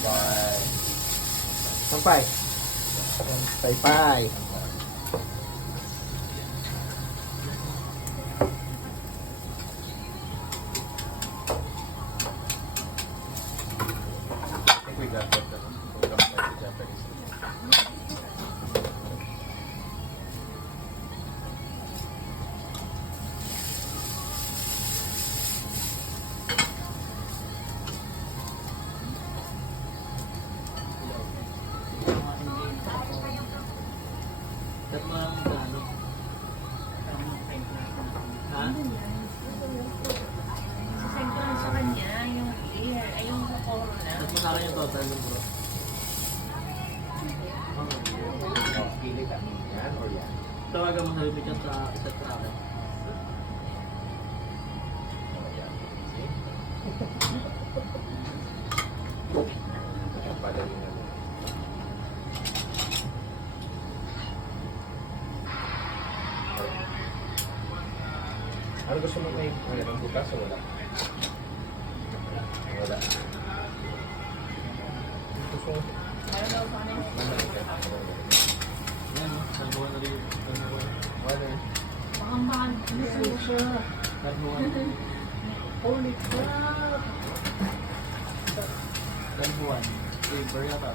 Bye. Sampay. Pay-pay. I think we got that. We got the Japanese. Dapat maraming plano. Ha? Sasend ko lang sa kanya yung ear, ay yung sa corona. Dapat masara yung total ng bro. Pili ka. Yan or yan? Tawagan mo sa bibig ka sa travel. Oh, yan. See? Padali na. Ano gusto mo may mayroon bukas o wala? Wala. Gusto mo? Meron daw sa kanya. Yan, no? Nagawa na rin. Wala. Baka mahal po siya. Nagawa. Holy crap! Nagawa. Flavor yata.